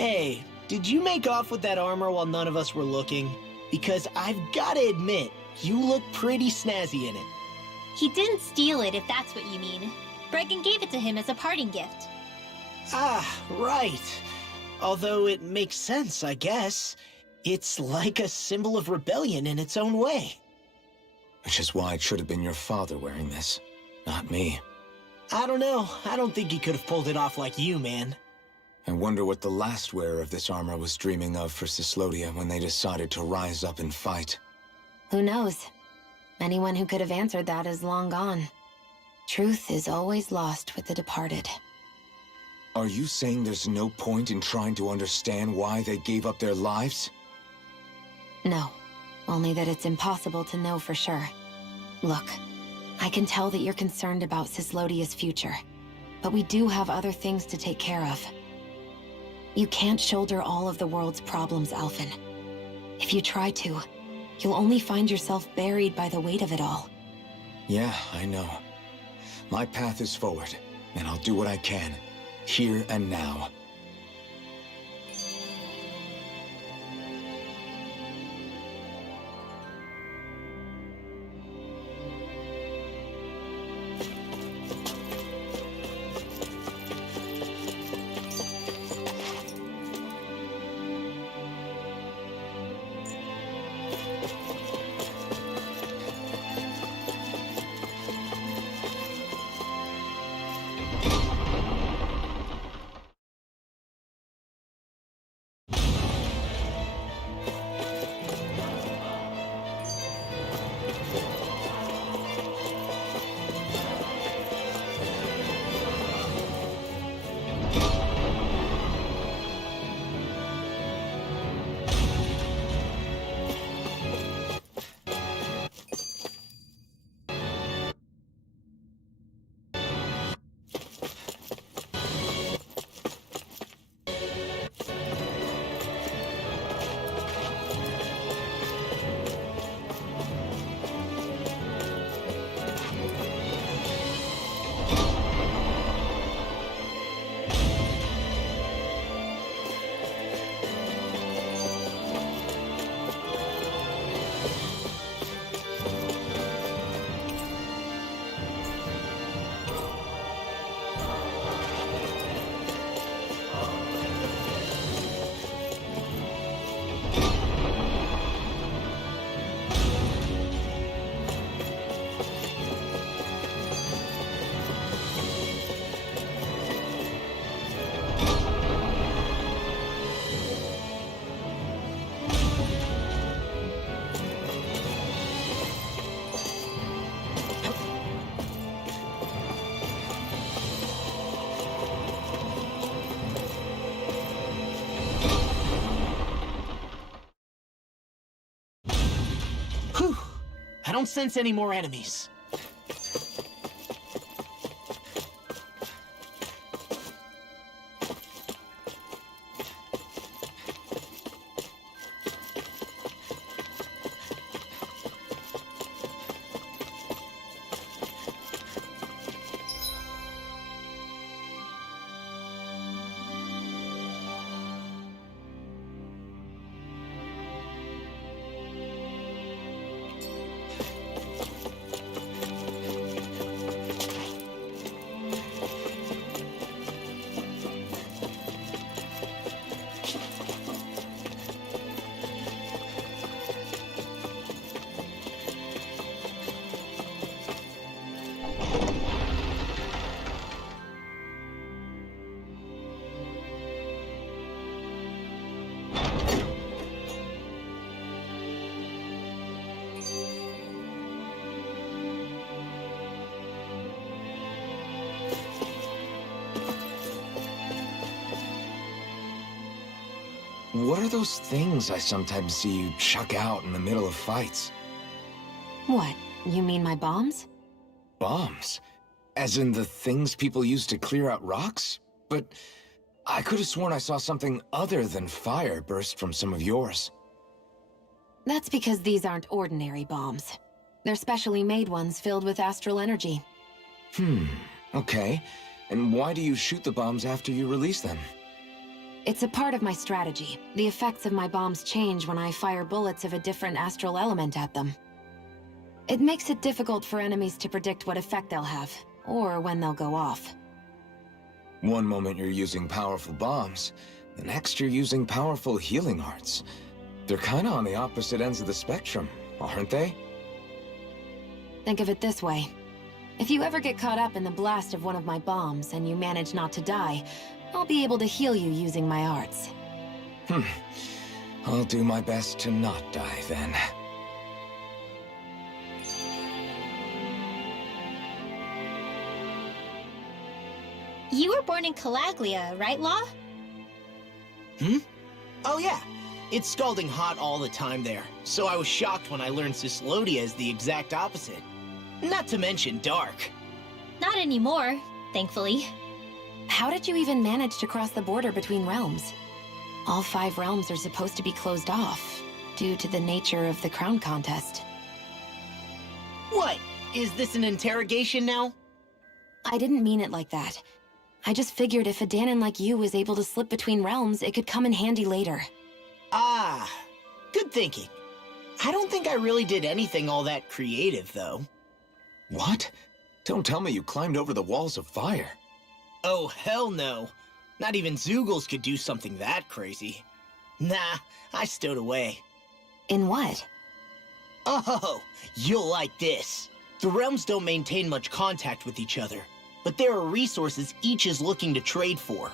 Hey, did you make off with that armor while none of us were looking? Because I've gotta admit, you look pretty snazzy in it. He didn't steal it, if that's what you mean. Bregan gave it to him as a parting gift. Ah, right. Although it makes sense, I guess. It's like a symbol of rebellion in its own way. Which is why it should have been your father wearing this, not me. I don't know. I don't think he could have pulled it off like you, man. I wonder what the last wearer of this armor was dreaming of for Cyslodia when they decided to rise up and fight. Who knows? Anyone who could have answered that is long gone. Truth is always lost with the departed. Are you saying there's no point in trying to understand why they gave up their lives? No. Only that it's impossible to know for sure. Look, I can tell that you're concerned about Cyslodia's future, but we do have other things to take care of. You can't shoulder all of the world's problems, Alphen. If you try to, you'll only find yourself buried by the weight of it all. Yeah, I know. My path is forward, and I'll do what I can, here and now. Whew! I don't sense any more enemies. What are those things I sometimes see you chuck out in the middle of fights? What? You mean my bombs? Bombs? As in the things people use to clear out rocks? But I could have sworn I saw something other than fire burst from some of yours. That's because these aren't ordinary bombs. They're specially made ones filled with astral energy. Okay. And why do you shoot the bombs after you release them? It's a part of my strategy. The effects of my bombs change when I fire bullets of a different astral element at them. It makes it difficult for enemies to predict what effect they'll have, or when they'll go off. One moment you're using powerful bombs, the next you're using powerful healing arts. They're kinda on the opposite ends of the spectrum, aren't they? Think of it this way. If you ever get caught up in the blast of one of my bombs and you manage not to die, I'll be able to heal you using my arts. I'll do my best to not die then. You were born in Calaglia, right, Law? Oh yeah, it's scalding hot all the time there, so I was shocked when I learned Cyslodia is the exact opposite. Not to mention dark. Not anymore, thankfully. How did you even manage to cross the border between realms? All 5 realms are supposed to be closed off, due to the nature of the crown contest. What? Is this an interrogation now? I didn't mean it like that. I just figured if a Danon like you was able to slip between realms, it could come in handy later. Ah, good thinking. I don't think I really did anything all that creative, though. What? Don't tell me you climbed over the walls of fire. Oh, hell no. Not even Zeugles could do something that crazy. Nah, I stowed away. In what? Oh, you'll like this. The realms don't maintain much contact with each other, but there are resources each is looking to trade for.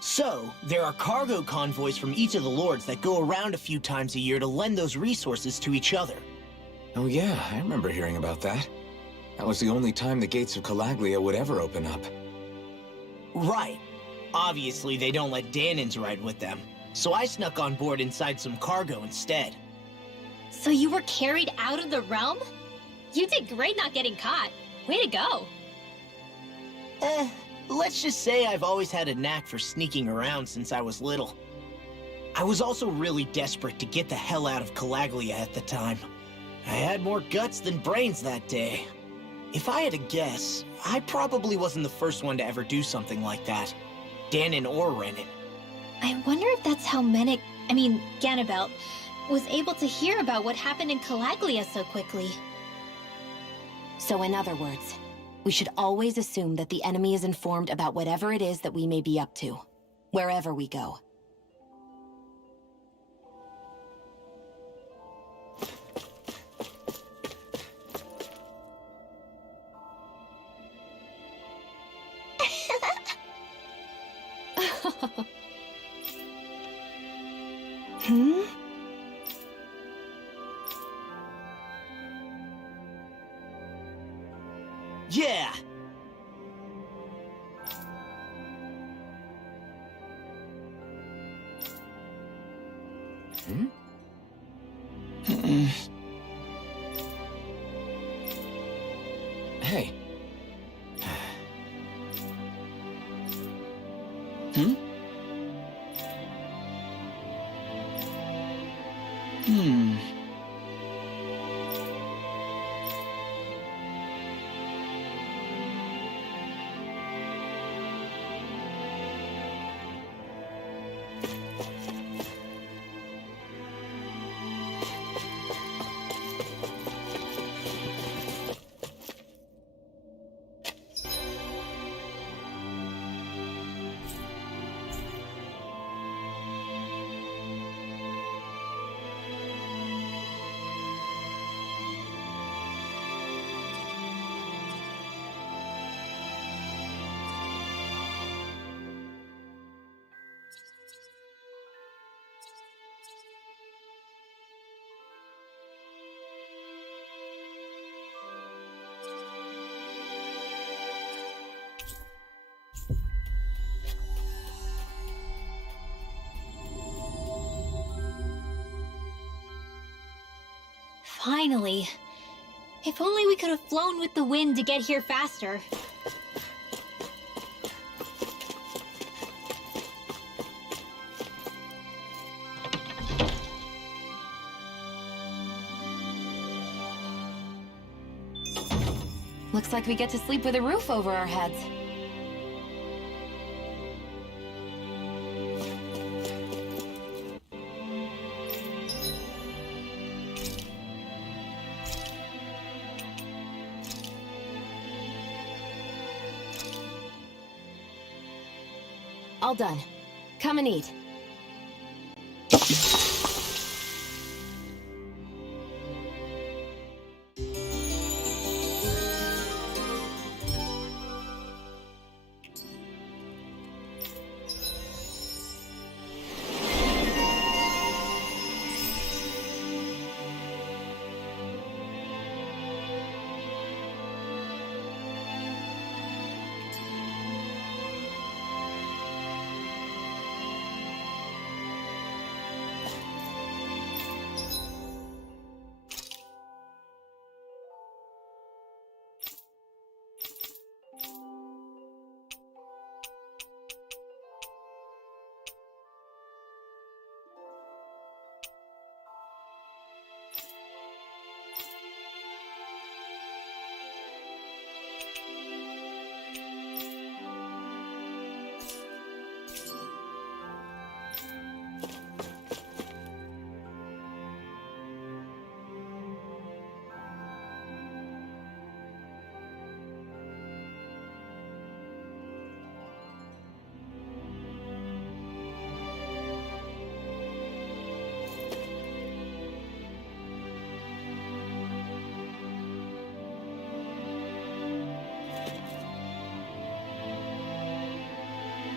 So, there are cargo convoys from each of the lords that go around a few times a year to lend those resources to each other. Oh yeah, I remember hearing about that. That was the only time the gates of Calaglia would ever open up. Right. Obviously, they don't let Danons ride with them, so I snuck on board inside some cargo instead. So you were carried out of the realm? You did great not getting caught. Way to go. Let's just say I've always had a knack for sneaking around since I was little. I was also really desperate to get the hell out of Calaglia at the time. I had more guts than brains that day. If I had to guess, I probably wasn't the first one to ever do something like that. Danon or Renan. I wonder if that's how Ganabelt, was able to hear about what happened in Calaglia so quickly. So in other words, we should always assume that the enemy is informed about whatever it is that we may be up to, wherever we go. Yeah! Hey. Finally. If only we could have flown with the wind to get here faster. Looks like we get to sleep with a roof over our heads. All done. Come and eat.